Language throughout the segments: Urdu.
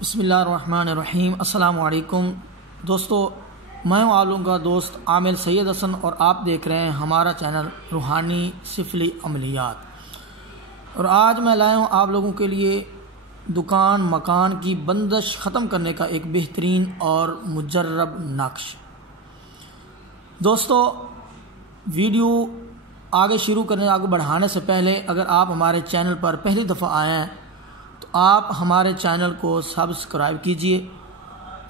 بسم اللہ الرحمن الرحیم۔ السلام علیکم دوستو، میں ہوں آپ لوگوں کا دوست عامل سید حسن اور آپ دیکھ رہے ہیں ہمارا چینل روحانی سفلی عملیات۔ اور آج میں لایا ہوں آپ لوگوں کے لیے دکان مکان کی بندش ختم کرنے کا ایک بہترین اور مجرب نقش۔ دوستو، ویڈیو آگے شروع کرنے آگے بڑھانے سے پہلے اگر آپ ہمارے چینل پر پہلی دفعہ آئے ہیں تو آپ ہمارے چینل کو سبسکرائب کیجئے،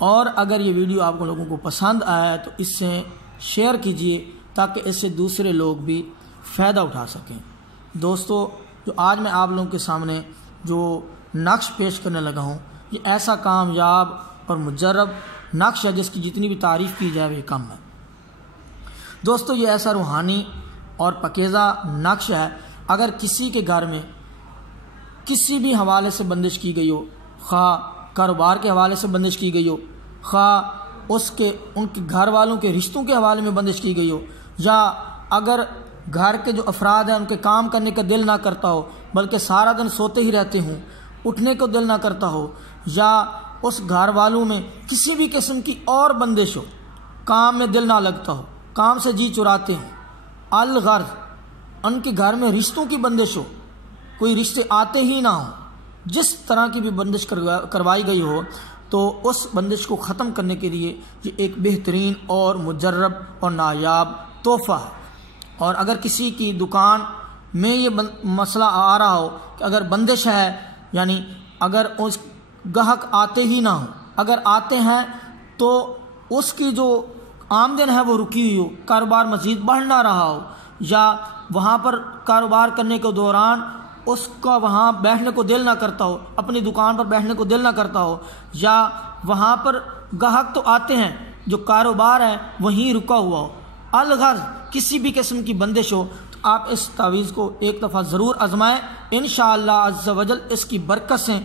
اور اگر یہ ویڈیو آپ لوگوں کو پسند آیا ہے تو اس سے شیئر کیجئے تاکہ اس سے دوسرے لوگ بھی فائدہ اٹھا سکیں۔ دوستو، جو آج میں آپ لوگوں کے سامنے جو نقش پیش کرنے لگا ہوں، یہ ایسا کامیاب اور مجرب نقش ہے جس کی جتنی بھی تعریف کی جائے وہ کم ہے۔ دوستو، یہ ایسا روحانی اور پاکیزہ نقش ہے، اگر کسی کے گھر میں کسی بھی حوالے سے بندش کی گئی ہو، خواہ کاروبار کے حوالے سے بندش کی گئی ہو، خواہ ان کے گھر والوں کے رشتوں کے حوالے میں بندش کی گئی ہو، یا اگر گھر کے جو افراد ہیں ان کے کام کرنے کا دل نہ کرتا ہو بلکہ سارا دن سوتے ہی رہتے ہوں، اٹھنے کو دل نہ کرتا ہو، یا اس گھر والوں میں کسی بھی قسم کی اور بندش ہو، کام میں دل نہ لگتا ہو، کام سے جی چراتے ہوں، الغرض ان کے گھر میں رشتوں کی بندش ہو، کوئی رشتے آتے ہی نہ ہوں، جس طرح کی بھی بندش کروائی گئی ہو، تو اس بندش کو ختم کرنے کے لیے یہ ایک بہترین اور مجرب اور نایاب تحفہ ہے۔ اور اگر کسی کی دکان میں یہ مسئلہ آ رہا ہو کہ اگر بندش ہے، یعنی اگر اس گاہک آتے ہی نہ ہوں، اگر آتے ہیں تو اس کی جو آمدن ہے وہ رکی ہوئی ہو، کاروبار مزید بڑھ نہ رہا ہو، یا وہاں پر کاروبار کرنے کے دوران اس کا وہاں بیٹھنے کو دل نہ کرتا ہو، اپنی دکان پر بیٹھنے کو دل نہ کرتا ہو، یا وہاں پر گاہک تو آتے ہیں جو کاروبار ہے وہیں رکا ہوا ہو، الغرض کسی بھی قسم کی بندش ہو، تو آپ اس تعویذ کو ایک دفعہ ضرور آزمائیں۔ انشاءاللہ عز و جل اس کی برکت سے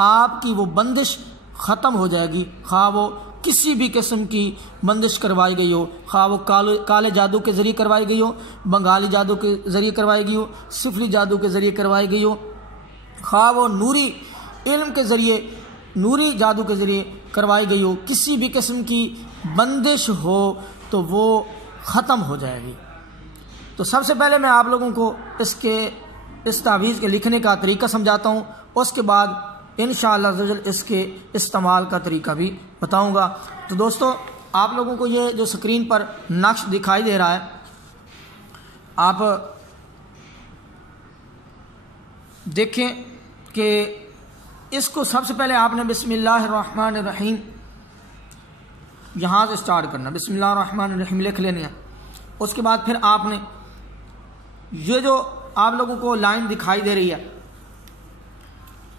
آپ کی وہ بندش ختم ہو جائے گی، خواہ وہ کسی بھی قسم کی بندش کروائی گئی ہو، خواہ وہ کالے جادو کے ذریعے کروائی گئی ہو، بنگالی جادو کے ذریعے کروائی گئی ہو، سفلی جادو کے ذریعے کروائی گئی ہو، خواہ وہ نوری علم کے ذریعے، نوری جادو کے ذریعے کروائی گئی ہو، کسی بھی قسم کی بندش ہو تو وہ ختم ہو جائے گی۔ تو سب سے پہلے میں آپ لوگوں کو اس تعویذ کے لکھنے کا طریقہ سمجھاتا ہوں، اس کے بعد انشاءاللہ عزوجل اس کے استعمال کا طریقہ بھی بتاؤں گا۔ تو دوستو، آپ لوگوں کو یہ جو سکرین پر نقش دکھائی دے رہا ہے، آپ دیکھیں کہ اس کو سب سے پہلے آپ نے بسم اللہ الرحمن الرحیم یہاں سے سٹارٹ کرنا، بسم اللہ الرحمن الرحیم لکھ لینا ہے۔ اس کے بعد پھر آپ نے یہ جو آپ لوگوں کو لائن دکھائی دے رہی ہے،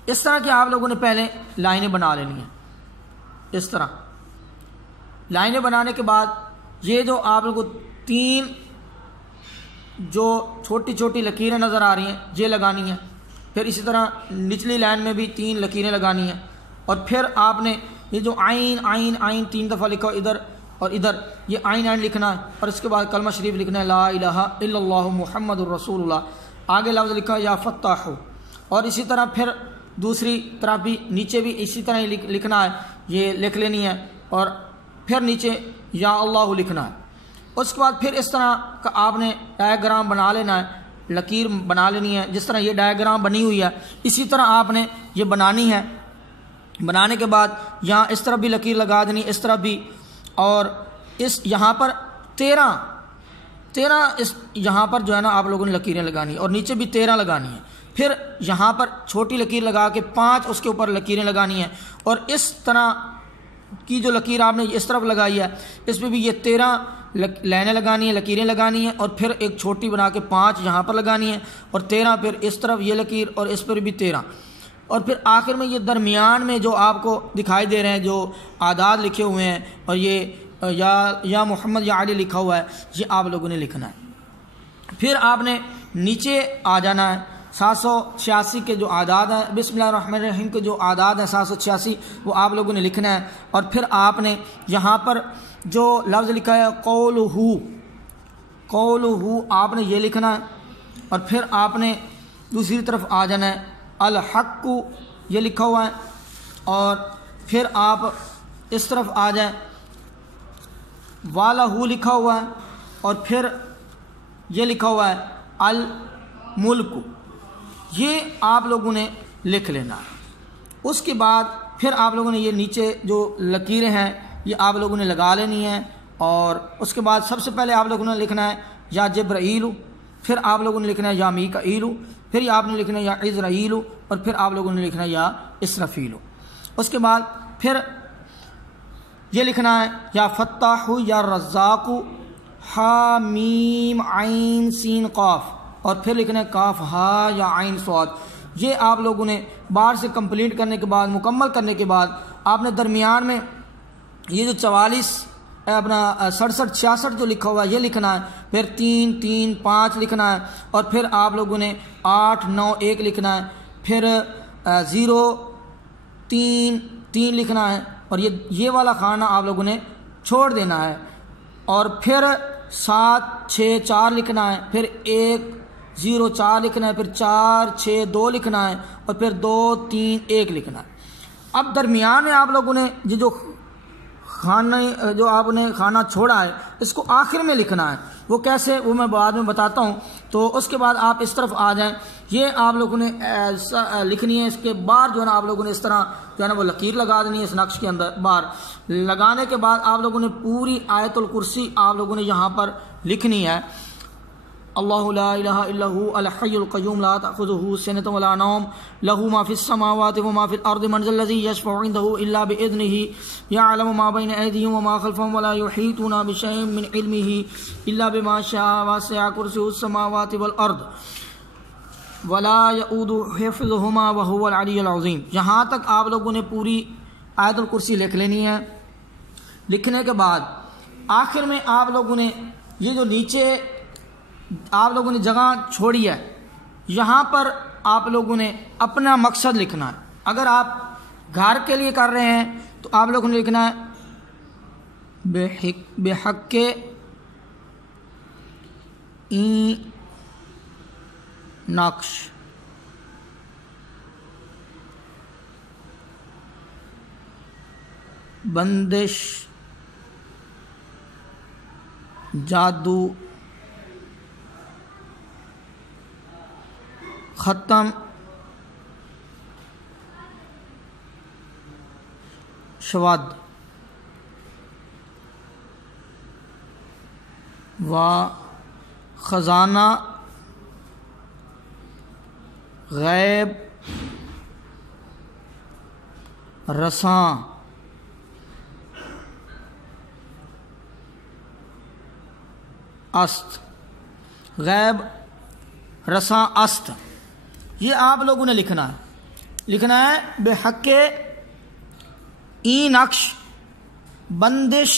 اس طرح کہ آپ لوگوں نے پہلے لائنیں بنا لینی ہیں۔ اس طرح لائنیں بنانے کے بعد یہ جو آپ لوگوں کو تین جو چھوٹی چھوٹی لکیریں نظر آ رہی ہیں یہ لگانی ہیں، پھر اسی طرح نچلی لائن میں بھی تین لکیریں لگانی ہیں، اور پھر آپ نے یہ جو عین عین عین تین دفعہ لکھا ادھر اور ادھر، یہ عین عین لکھنا ہے، اور اس کے بعد کلمہ شریف لکھنا ہے، لا الہ الا اللہ محمد الرسول اللہ، آگے لفظ لکھا ہے یا فتاح، اور اسی طرح پھر دوسری طرف بھی نیچے بھی اسی طرح ہی لکھنا ہے، یہ لکھ لینی ہے، اور پھر نیچے یا اللہ لکھنا ہے۔ اس کے بعد پھر اس طرح کا آپ نے ڈائیگرام بنا لینا ہے، لکیر بنا لینی ہے، جس طرح یہ ڈائیگرام بنی ہوئی ہے اسی طرح آپ نے یہ بنانی ہے۔ بنانے کے بعد یہاں اس طرف بھی لکیر لگا دینی، اس طرف بھی، اور یہاں پر 13 اس یہاں پر جو ہے نا آپ لوگوں نے لکیریں لگانی، اور نیچے بھی 13 لگانی ہیں، پھر یہاں پر چھوٹی لکیر لگا کے 5 اس کے اوپر لکیریں لگانی ہیں، اور اس طرح کی جو لکیر آپ نے اس طرف لگائی ہے اس پہ بھی یہ 13 لائنیں لگانی ہیں، لکیریں لگانی ہیں، اور پھر ایک چھوٹی بنا کے 5 یہاں پر لگانی ہیں، اور 13 پھر اس طرف یہ لکیر، اور اس پر بھی 13، اور پھر آخر میں یہ درمیان میں جو آپ کو دکھائی دے رہے ہیں جو اعداد لکھے ہوئے ہیں، اور یہ یا محمد یا علی لکھا ہوا ہے، یہ آپ لوگوں نے لکھنا ہے۔ پھر آپ نے نیچے آ جانا ہے، 786 کے جو اعداد ہیں، بسم اللہ الرحمن الرحیم کے جو اعداد ہیں 786، وہ آپ لوگوں نے لکھنا ہے، اور پھر آپ نے یہاں پر جو لفظ لکھا ہے قولہ آپ نے یہ لکھنا ہے، اور پھر آپ نے دوسری طرف آ جانا ہے، الحق یہ لکھا ہوا ہے، اور پھر آپ اس طرف آ جائیں، والا ہو لکھا ہوا ہے اور پھر یہ لکھا ہوا ہے الملک، یہ آپ لوگوں نے لکھ لینا ہے۔ اس کے بعد پھر آپ لوگوں نے یہ نیچے جو لکیریں ہیں یہ آپ لوگوں نے لگا لینی ہیں، اور اس کے بعد سب سے پہلے آپ لوگوں نے لکھنا ہے یا جبرائیل، پھر آپ لوگوں نے لکھنا ہے یا میکائیل، پھر آپ نے لکھنا ہے یا عزرائیل، اور پھر آپ لوگوں نے لکھنا ہے یا اسرافیل۔ اس کے بعد پھر یہ لکھنا ہے یا فتاح یا رزاق، ہا میم عین سین قاف، اور پھر لکھنا ہے کاف ہا یا عین صاد۔ یہ آپ لوگوں نے بار سے کمپلیٹ کرنے کے بعد، مکمل کرنے کے بعد، آپ نے درمیان میں یہ جو 44 اپنا 67 66 جو لکھا ہوا ہے یہ لکھنا ہے، پھر 3 3 5 لکھنا ہے، اور پھر آپ لوگوں نے 8 9 1 لکھنا ہے، پھر 0 3 3 لکھنا ہے، اور یہ والا خانہ آپ لوگوں نے چھوڑ دینا ہے، اور پھر 7 6 4 لکھنا ہے، پھر 1 0 4 لکھنا ہے، پھر 4 6 2 لکھنا ہے، اور پھر 2 3 1 لکھنا ہے۔ اب درمیان میں آپ لوگوں نے یہ جو خانہ جو آپ نے خانہ چھوڑا ہے اس کو آخر میں لکھنا ہے، وہ کیسے وہ میں بعد میں بتاتا ہوں۔ تو اس کے بعد آپ اس طرف آ جائیں، یہ آپ لوگوں نے لکھنی ہے، اس کے بعد جو ہے نا آپ لوگوں نے اس طرح جو ہے نا وہ لکیر لگا دینی ہے اس نقش کے اندر۔ بار لگانے کے بعد آپ لوگوں نے پوری آیت الکرسی آپ لوگوں نے یہاں پر لکھنی ہے۔ اللہ لا الہ الا هو الحی القیوم لا تأخذه سنة ولا نوم له ما في السماوات وما في الارض من ذا الذي يشفع عنده الا باذنه يعلم ما بين ايديهم وما خلفهم ولا يحيطون بشيء من علمه الا بما شاء وسع كرسيه السماوات والارض ولا يؤوده حفظهما وهو العلی العظیم۔ یہاں تک آپ لوگوں نے پوری آیت الکرسی لکھ لینی ہے۔ لکھنے کے بعد آخر میں آپ لوگوں نے یہ جو نیچے آپ لوگوں نے جگہ چھوڑی ہے یہاں پر آپ لوگوں نے اپنا مقصد لکھنا ہے۔ اگر آپ گھر کے لیے کر رہے ہیں تو آپ لوگوں نے لکھنا ہے بحق این نقش بندش جادو ختم شود و خزانہ غیب رساں است، غیب رساں است، یہ آپ لوگوں نے لکھنا ہے بحق این نقش بندش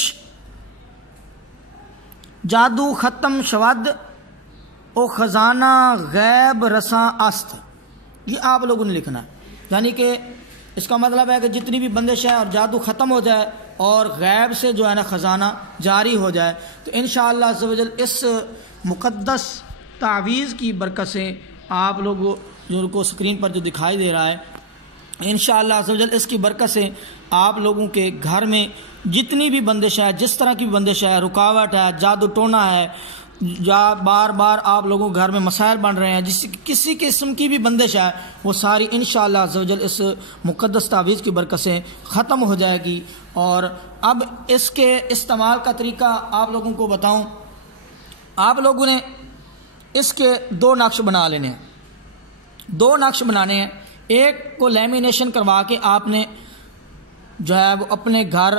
جادو ختم شود او خزانہ غیب رساں است، یہ آپ لوگوں نے لکھنا ہے۔ یعنی کہ اس کا مطلب ہے کہ جتنی بھی بندش ہے اور جادو ختم ہو جائے اور غیب سے جو ہے نا خزانہ جاری ہو جائے، تو انشاءاللہ عز و جل اس مقدس تعویذ کی برکت سے آپ لوگوں جو کو اسکرین پر جو دکھائی دے رہا ہے انشاءاللہ عز و جل اس کی برکت سے آپ لوگوں کے گھر میں جتنی بھی بندش ہے، جس طرح کی بندش ہے، رکاوٹ ہے، جادو ٹونا ہے، یا بار بار آپ لوگوں کے گھر میں مسائل بن رہے ہیں، کسی قسم کی بھی بندش ہے، وہ ساری انشاءاللہ عز و جل اس مقدس تعویذ کی برکت سے ختم ہو جائے گی۔ اور اب اس کے استعمال کا طریقہ آپ لوگوں کو بتاؤں۔ آپ لوگوں نے اس کے 2 نقش بنا لینے ہیں، 2 نقش بنانے ہیں۔ ایک کو لیمینیشن کروا کے آپ نے جو ہے وہ اپنے گھر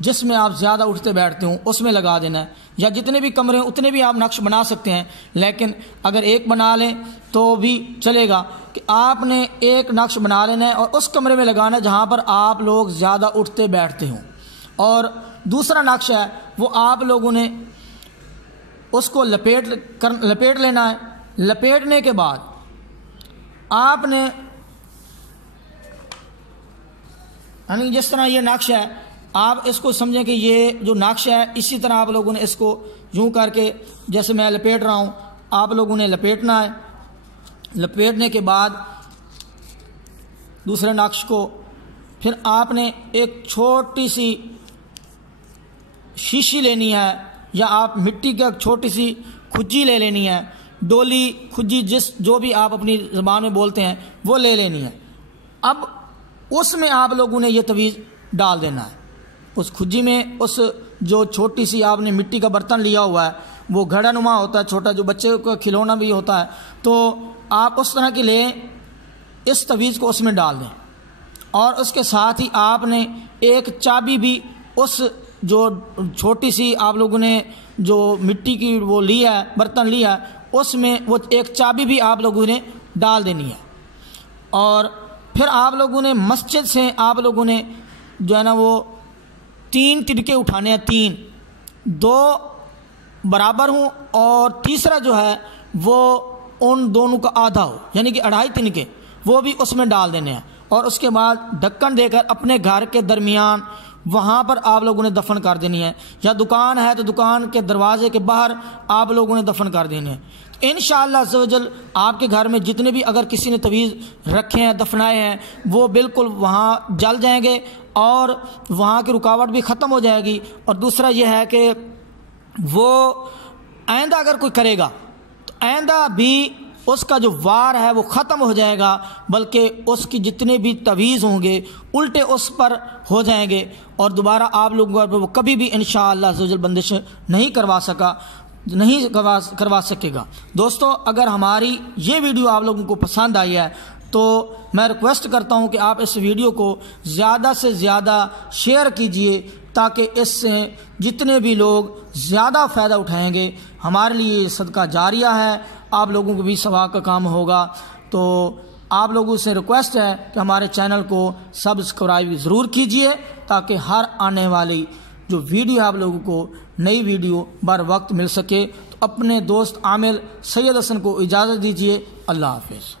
جس میں آپ زیادہ اٹھتے بیٹھتے ہوں اس میں لگا دینا ہے، یا جتنے بھی کمرے ہیں اتنے بھی آپ نقش بنا سکتے ہیں، لیکن اگر ایک بنا لیں تو بھی چلے گا کہ آپ نے ایک نقش بنا لینا ہے اور اس کمرے میں لگانا ہے جہاں پر آپ لوگ زیادہ اٹھتے بیٹھتے ہوں، اور دوسرا نقش ہے وہ آپ لوگوں نے اس کو لپیٹ لینا ہے۔ لپیٹنے کے بعد آپ نے یعنی جس طرح یہ نقش ہے آپ اس کو سمجھیں کہ یہ جو نقش ہے اسی طرح آپ لوگوں نے اس کو یوں کر کے جیسے میں لپیٹ رہا ہوں آپ لوگوں نے لپیٹنا ہے۔ لپیٹنے کے بعد دوسرے نقش کو پھر آپ نے ایک چھوٹی سی شیشی لینی ہے یا آپ مٹی کی ایک چھوٹی سی کھجی لے لینی ہے، ڈولی کھجی جو بھی آپ اپنی زبان میں بولتے ہیں وہ لے لینی ہے۔ اب اس میں آپ لوگوں نے یہ تویز ڈال دینا ہے، اس کھجی میں اس جو چھوٹی سی آپ نے مٹی کا برتن لیا ہوا ہے، وہ گھڑا نما ہوتا ہے چھوٹا، جو بچے کو کھلونا بھی ہوتا ہے، تو آپ اس طرح کی لیں، اس تویز کو اس میں ڈال دیں، اور اس کے ساتھ ہی آپ نے ایک چابی بھی اس جو چھوٹی سی آپ لوگوں نے جو مٹی کی وہ لیا ہے برتن لیا ہے، اس میں وہ ایک چابی بھی آپ لوگوں نے ڈال دینی ہے۔ اور پھر آپ لوگوں نے مسجد سے آپ لوگوں نے جو ہے نا وہ 3 تنکے اٹھانے ہیں، 3، 2 برابر ہوں اور تیسرا جو ہے وہ ان دونوں کا آدھا ہو، یعنی کہ 2.5 تنکے، وہ بھی اس میں ڈال دینے ہیں، اور اس کے بعد ڈھکن دے کر اپنے گھر کے درمیان وہاں پر آپ لوگوں نے دفن کر دینی ہے، یا دکان ہے تو دکان کے دروازے کے باہر آپ لوگوں نے دفن کر دینے ہیں۔ انشاءاللہ عز و جل آپ کے گھر میں جتنے بھی اگر کسی نے تویز رکھے ہیں دفنائے ہیں وہ بالکل وہاں جل جائیں گے اور وہاں کی رکاوٹ بھی ختم ہو جائے گی۔ اور دوسرا یہ ہے کہ وہ آئندہ اگر کوئی کرے گا تو آئندہ بھی اس کا جو وار ہے وہ ختم ہو جائے گا، بلکہ اس کی جتنے بھی تویز ہوں گے الٹے اس پر ہو جائیں گے، اور دوبارہ آپ لوگوں پر وہ کبھی بھی انشاءاللہ عز و جل بندش نہیں کروا سکے گا۔ دوستو، اگر ہماری یہ ویڈیو آپ لوگوں کو پسند آئی ہے تو میں ریکویسٹ کرتا ہوں کہ آپ اس ویڈیو کو زیادہ سے زیادہ شیئر کیجئے، تاکہ اس سے جتنے بھی لوگ زیادہ فائدہ اٹھائیں گے، ہمارے لیے یہ صدقہ جاریہ ہے، آپ لوگوں کو بھی ثواب کا کام ہوگا۔ تو آپ لوگوں سے ریکویسٹ ہے کہ ہمارے چینل کو سبسکرائب ضرور کیجئے، تاکہ ہر آنے والی جو ویڈیو آپ لوگوں کو نئی ویڈیو بر وقت مل سکے۔ تو اپنے دوست عامر سید حسن کو اجازت دیجئے، اللہ حافظ۔